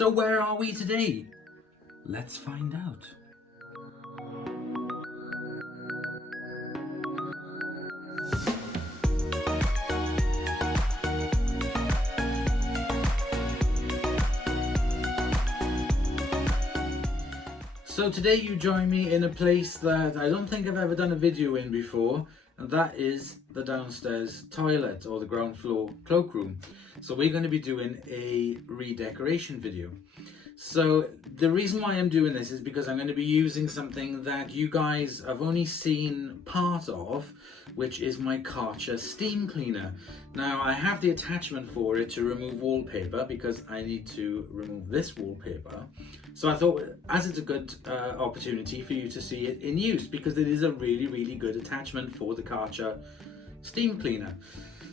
So where are we today? Let's find out. So today you join me in a place that I don't think I've ever done a video in before, and that is the downstairs toilet or the ground floor cloakroom. So we're going to be doing a redecoration video. So the reason why I'm doing this is because I'm going to be using something that you guys have only seen part of, which is my Karcher steam cleaner. Now I have the attachment for it to remove wallpaper because I need to remove this wallpaper. So I thought, as it's a good opportunity for you to see it in use, because it is a really good attachment for the Karcher steam cleaner.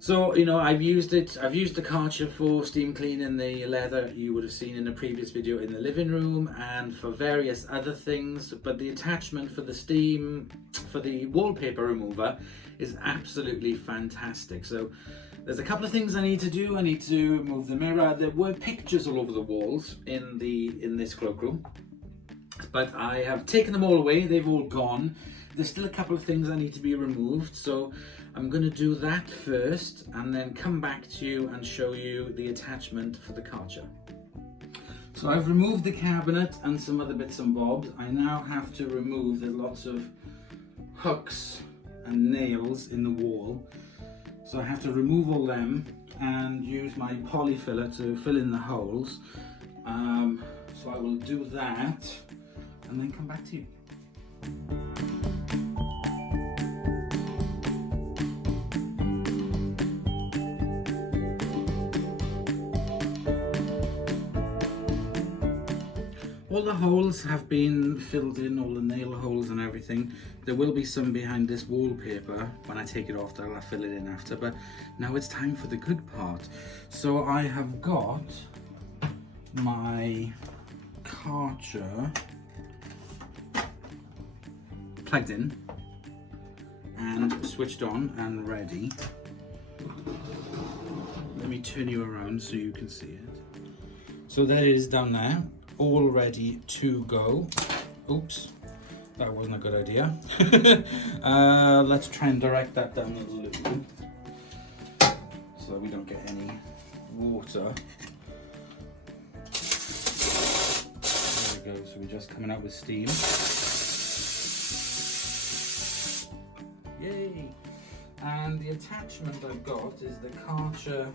So, you know, I've used the Karcher for steam cleaning the leather you would have seen in a previous video in the living room and for various other things, but the attachment for the wallpaper remover is absolutely fantastic. So there's a couple of things I need to do. I need to move the mirror. There were pictures all over the walls in this cloakroom, but I have taken them all away. They've all gone. There's still a couple of things I need to be removed, so I'm going to do that first and then come back to you and show you the attachment for the Karcher. So I've removed the cabinet and some other bits and bobs. I now have to remove, there's lots of hooks and nails in the wall. So I have to remove all them and use my poly filler to fill in the holes. So I will do that and then come back to you. All the holes have been filled in, all the nail holes and everything. There will be some behind this wallpaper. When I take it off, I'll fill it in after. But now it's time for the good part. So I have got my Karcher plugged in and switched on and ready. Let me turn you around so you can see it. So there it is down there, all ready to go. Oops, that wasn't a good idea. Let's try and direct that down the loo so we don't get any water. There we go, so we're just coming out with steam. Yay! And the attachment I've got is the Karcher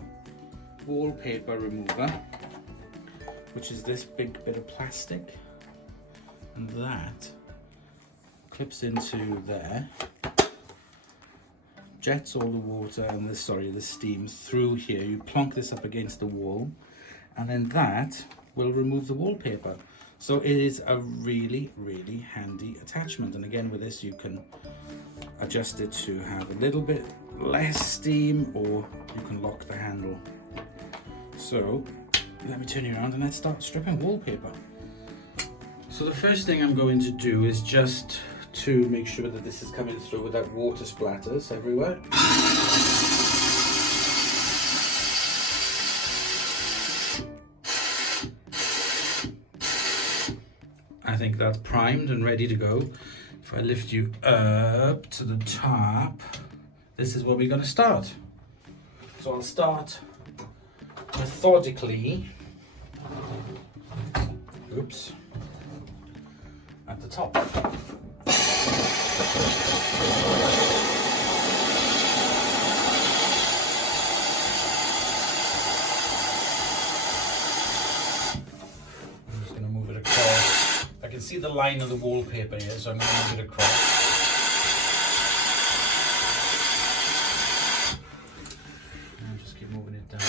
wallpaper remover, which is this big bit of plastic, and that clips into there, jets all the water and the steam through here. You plonk this up against the wall, and then that will remove the wallpaper. So it is a really handy attachment, and again with this you can adjust it to have a little bit less steam, or you can lock the handle. So let me turn you around and let's start stripping wallpaper. So the first thing I'm going to do is just to make sure that this is coming through without water splatters everywhere. I think that's primed and ready to go. If I lift you up to the top, this is where we're going to start. So I'll start methodically, oops, at the top. I'm just going to move it across. I can see the line of the wallpaper here, so I'm going to move it across. And just keep moving it down.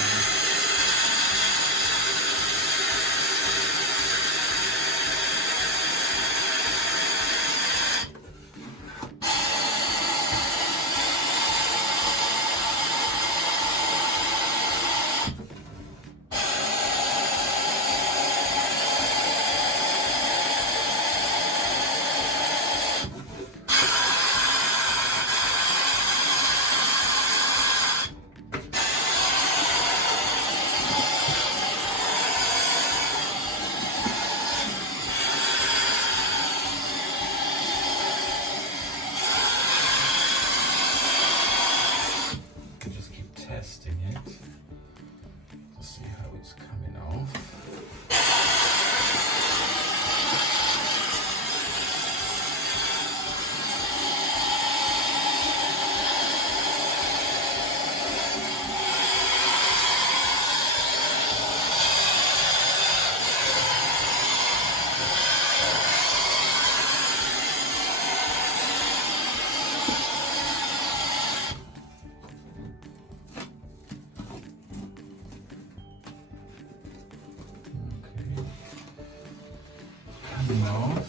off.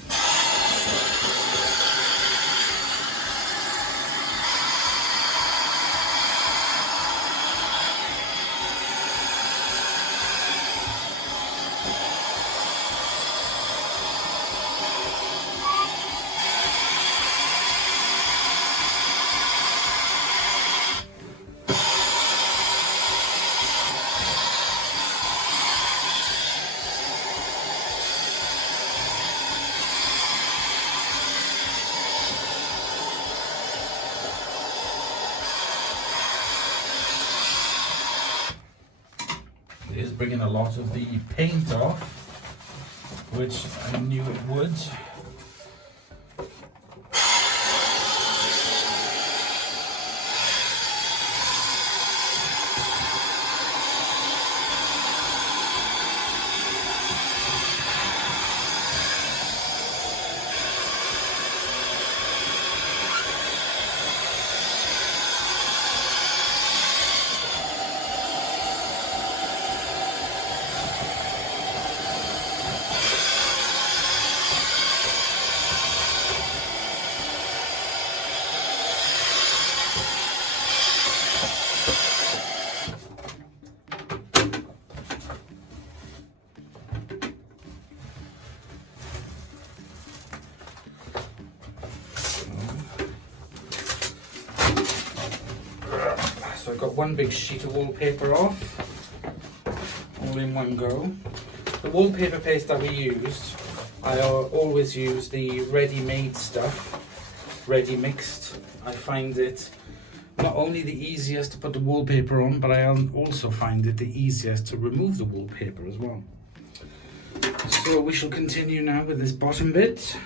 Is bringing a lot of the paint off, which I knew it would. So I've got one big sheet of wallpaper off, all in one go. The wallpaper paste that we used, I always use the ready-made stuff, ready-mixed. I find it not only the easiest to put the wallpaper on, but I also find it the easiest to remove the wallpaper as well. So we shall continue now with this bottom bit.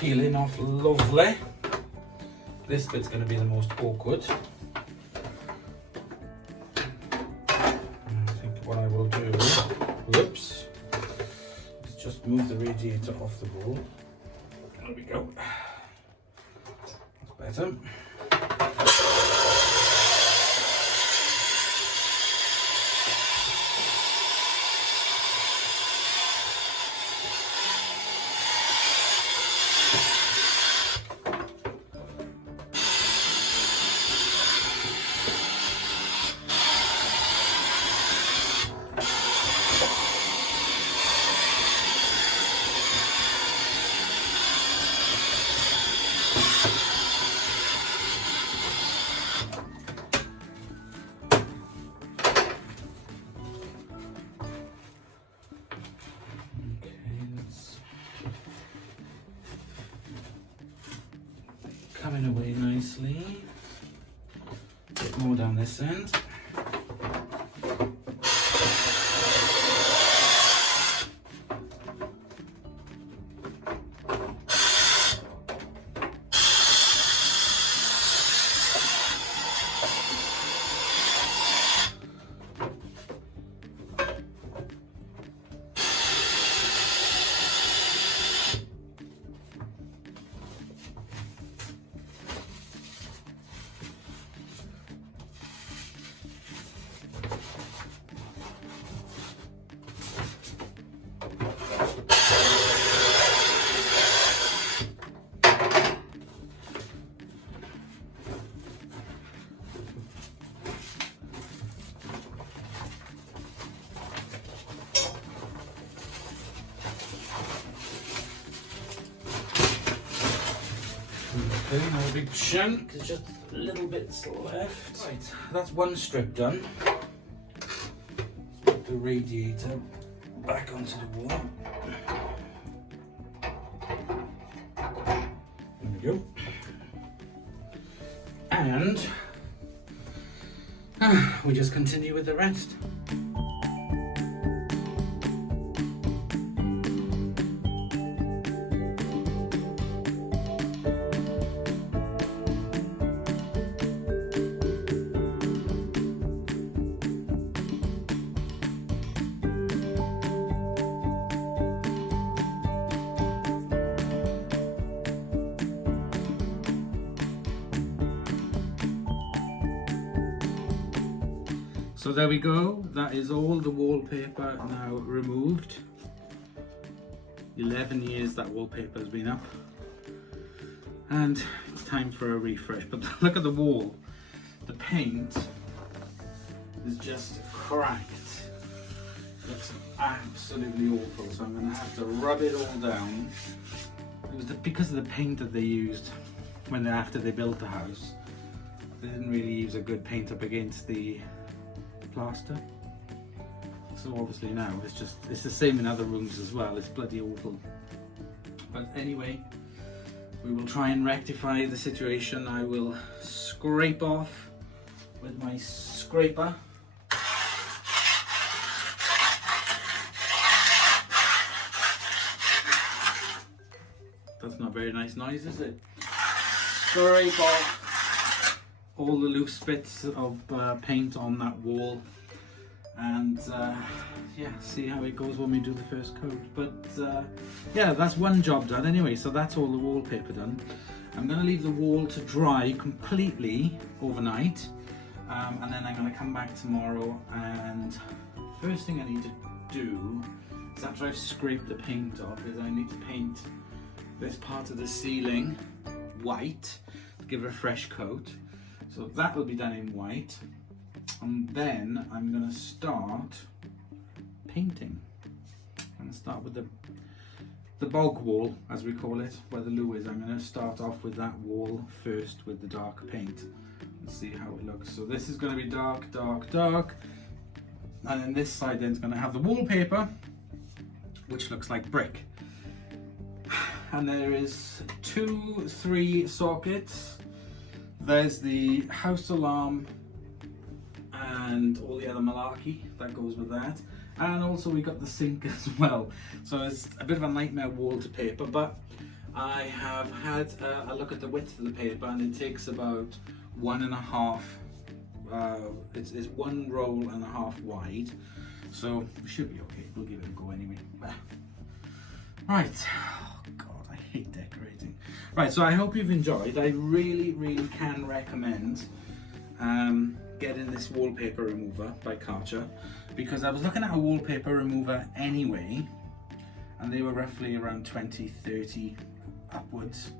Peeling off lovely. This bit's going to be the most awkward. I think what I will do, whoops, is just move the radiator off the wall. There we go. That's better. Coming away nicely. A bit more down this end. Okay, now a big chunk, there's just little bits left. Right, that's one strip done. Let's put the radiator back onto the wall. There we go. And we just continue with the rest. So there we go, that is all the wallpaper now removed. 11 years that wallpaper has been up. And it's time for a refresh. But look at the wall. The paint is just cracked. It's absolutely awful. So I'm going to have to rub it all down. It was because of the paint that they used after they built the house. They didn't really use a good paint up against the plaster, so obviously now it's the same in other rooms as well. It's bloody awful, but anyway, we will try and rectify the situation. I will scrape off with my scraper. That's not very nice noise, is it? Scrape off all the loose bits of paint on that wall, and yeah, see how it goes when we do the first coat. But yeah, that's one job done anyway, so that's all the wallpaper done. I'm going to leave the wall to dry completely overnight, and then I'm going to come back tomorrow, and first thing I need to do is, after I've scraped the paint off, is I need to paint this part of the ceiling white to give it a fresh coat. So that will be done in white, and then I'm going to start painting. I'm going to start with the bog wall, as we call it, where the loo is. I'm going to start off with that wall first with the dark paint and see how it looks. So this is going to be dark, dark, dark, and then this side then is going to have the wallpaper, which looks like brick. And there is 3 sockets. There's the house alarm and all the other malarkey that goes with that, and also we got the sink as well. So it's a bit of a nightmare wallpaper, but I have had a look at the width of the paper, and it takes about 1.5. It's 1 roll and a half wide, so we should be okay. We'll give it a go anyway. Right. Oh God, I hate decorating. Right, so I hope you've enjoyed. I really, really can recommend getting this wallpaper remover by Karcher, because I was looking at a wallpaper remover anyway, and they were roughly around 20-30 upwards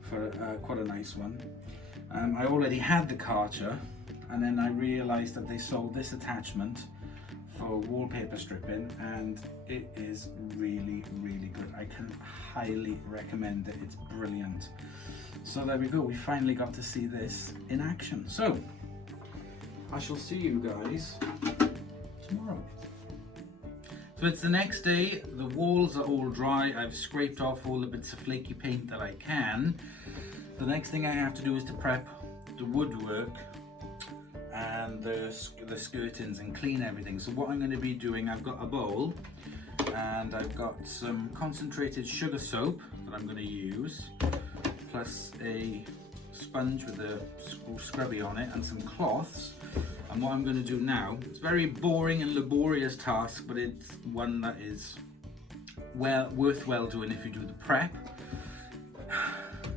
for quite a nice one. I already had the Karcher, and then I realised that they sold this attachment for wallpaper stripping, and it is really, really good. I can highly recommend it. It's brilliant. So there we go, we finally got to see this in action. So I shall see you guys tomorrow. So it's the next day, the walls are all dry. I've scraped off all the bits of flaky paint that I can. The next thing I have to do is to prep the woodwork and the skirtings and clean everything. So what I'm going to be doing, I've got a bowl and I've got some concentrated sugar soap that I'm going to use, plus a sponge with a scrubby on it and some cloths. And what I'm going to do now, it's a very boring and laborious task, but it's one that is worthwhile doing if you do the prep.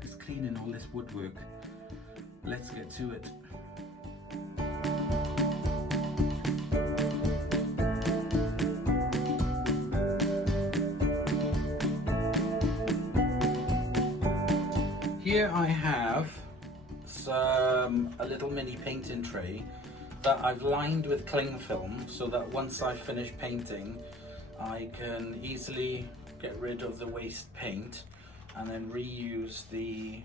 It's cleaning all this woodwork. Let's get to it. Here I have a little mini painting tray that I've lined with cling film, so that once I finish painting I can easily get rid of the waste paint and then reuse the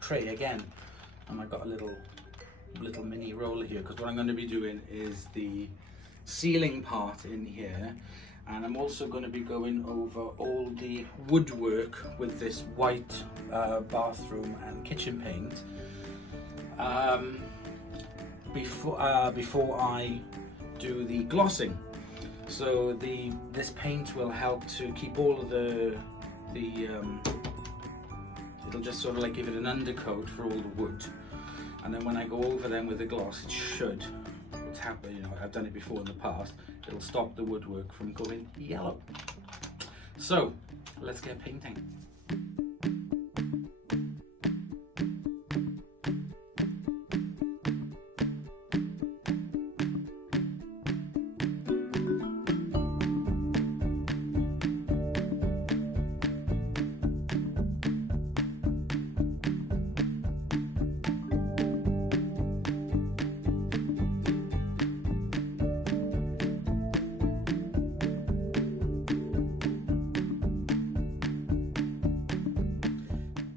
tray again, and I've got a little mini roller here, because what I'm going to be doing is the ceiling part in here, and I'm also going to be going over all the woodwork with this white bathroom and kitchen paint before I do the glossing. So this paint will help to keep all of the it'll just sort of like give it an undercoat for all the wood, and then when I go over them with the gloss, it should, it's happened, you know, I've done it before in the past, it'll stop the woodwork from going yellow. So let's get painting.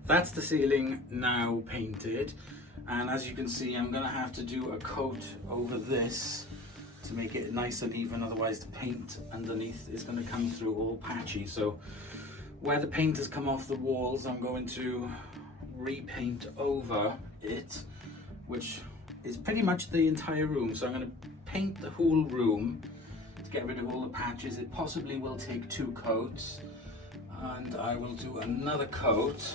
That's the ceiling now painted, and as you can see, I'm going to have to do a coat over this to make it nice and even, otherwise the paint underneath is going to come through all patchy. So where the paint has come off the walls, I'm going to repaint over it, which is pretty much the entire room. So I'm going to paint the whole room to get rid of all the patches. It possibly will take 2 coats, and I will do another coat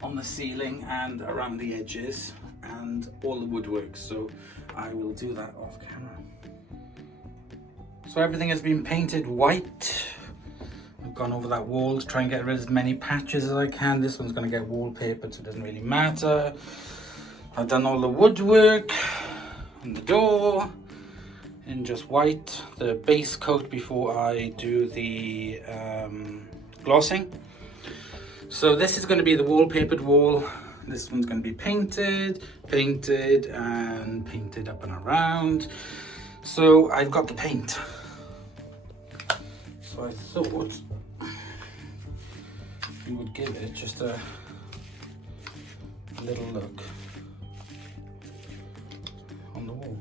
on the ceiling and around the edges and all the woodwork. So I will do that off camera. So everything has been painted white. I've gone over that wall to try and get rid of as many patches as I can. This one's going to get wallpapered, so it doesn't really matter. I've done all the woodwork and the door in just white, the base coat before I do the glossing. So this is going to be the wallpapered wall. This one's going to be painted, and painted up and around. So I've got the paint. So I thought we would give it just a little look on the wall.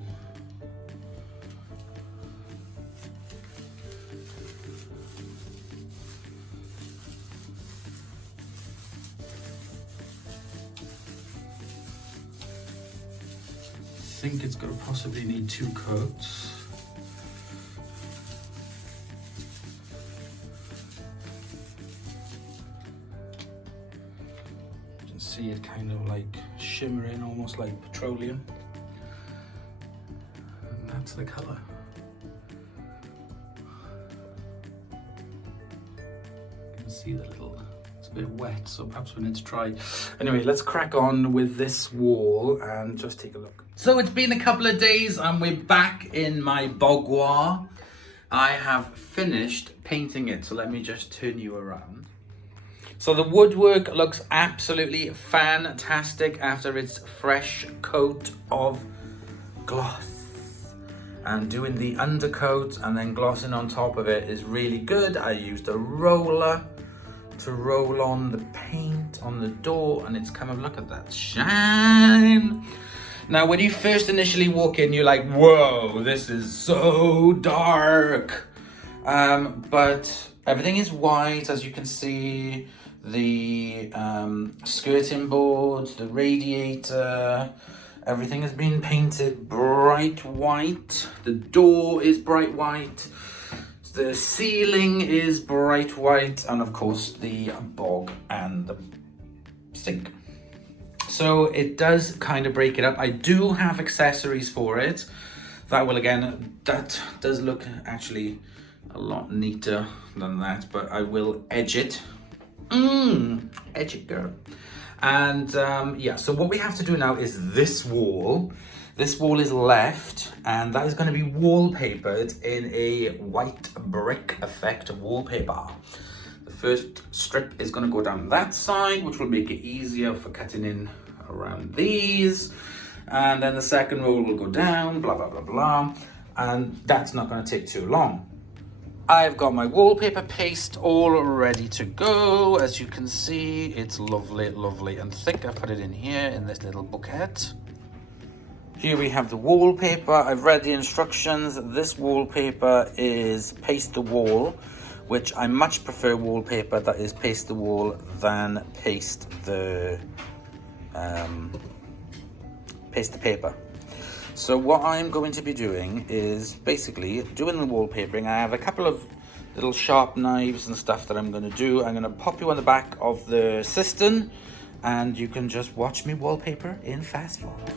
I think it's going to possibly need 2 coats. You can see it kind of like shimmering, almost like petroleum. And that's the colour. You can see the little, it's a bit wet, so perhaps when it's dry. Anyway, let's crack on with this wall and just take a look. So it's been a couple of days and we're back in my boudoir. I have finished painting it, so let me just turn you around. So the woodwork looks absolutely fantastic after its fresh coat of gloss. And doing the undercoat and then glossing on top of it is really good. I used a roller to roll on the paint on the door, and it's come of, look at that shine. Now, when you first initially walk in, you're like, whoa, this is so dark. But everything is white, as you can see. The skirting boards, the radiator, everything has been painted bright white. The door is bright white. The ceiling is bright white. And of course, the bog and the sink. So it does kind of break it up. I do have accessories for it. That will, again, that does look actually a lot neater than that, but I will edge it. Edge it, girl. And yeah, so what we have to do now is this wall. This wall is left, and that is going to be wallpapered in a white brick effect wallpaper. The first strip is going to go down that side, which will make it easier for cutting in around these, and then the second roll will go down, blah blah blah blah, and that's not going to take too long. I've got my wallpaper paste all ready to go. As you can see, it's lovely, lovely and thick. I put it in here in this little bucket. Here we have the wallpaper. I've read the instructions. This wallpaper is paste the wall, which I much prefer wallpaper that is paste the wall than paste the paper. So what I'm going to be doing is basically doing the wallpapering. I have a couple of little sharp knives and stuff that I'm going to do. I'm going to pop you on the back of the cistern and you can just watch me wallpaper in fast forward.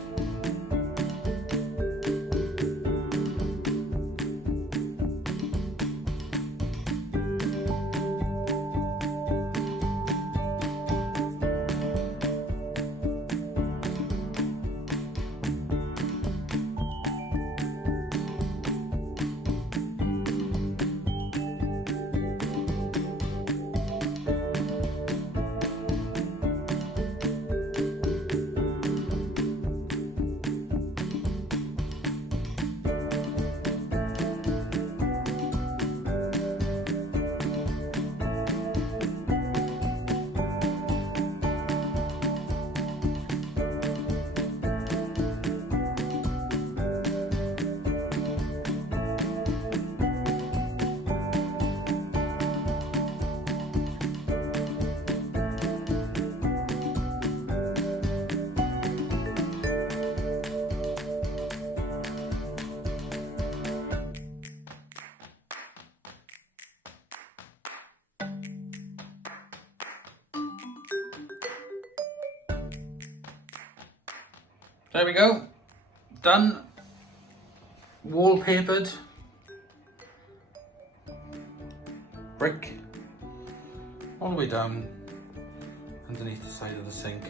There we go, done, wallpapered, brick, all the way down underneath the side of the sink.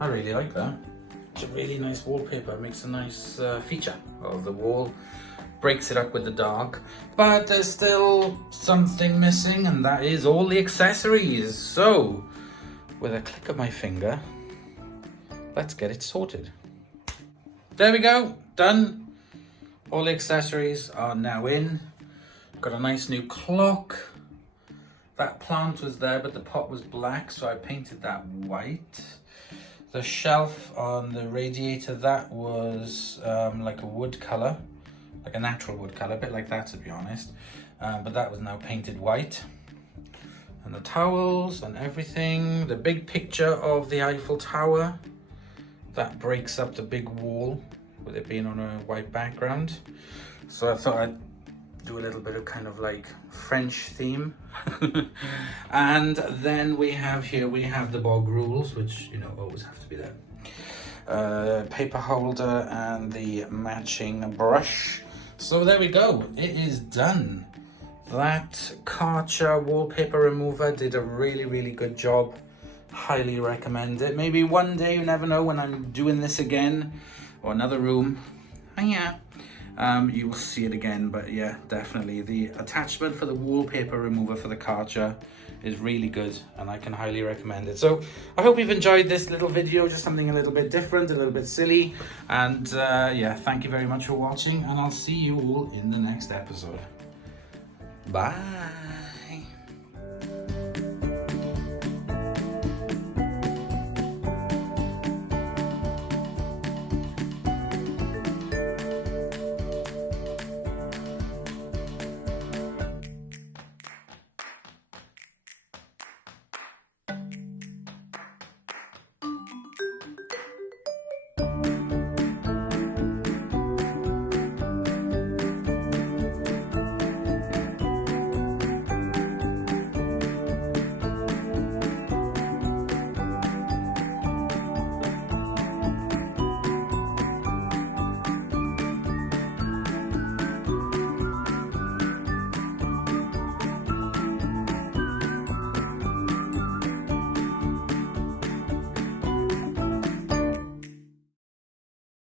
I really like that. It's a really nice wallpaper, it makes a nice feature of the wall, breaks it up with the dark, but there's still something missing, and that is all the accessories. So, with a click of my finger, let's get it sorted. There we go, done. All the accessories are now in. Got a nice new clock. That plant was there, but the pot was black, so I painted that white. The shelf on the radiator, that was like a wood color, like a natural wood color, a bit like that to be honest. But that was now painted white. And the towels and everything. The big picture of the Eiffel Tower. That breaks up the big wall with it being on a white background. So I thought I'd do a little bit of kind of like French theme. And then we have the bog rules, which you know always have to be there. Paper holder and the matching brush. So there we go, it is done. That Karcher wallpaper remover did a really, really good job. Highly recommend it. Maybe one day, you never know, when I'm doing this again or another room, you will see it again. But yeah, definitely the attachment for the wallpaper remover for the Karcher is really good and I can highly recommend it. So I hope you've enjoyed this little video, just something a little bit different, a little bit silly, and yeah, thank you very much for watching, and I'll see you all in the next episode. Bye.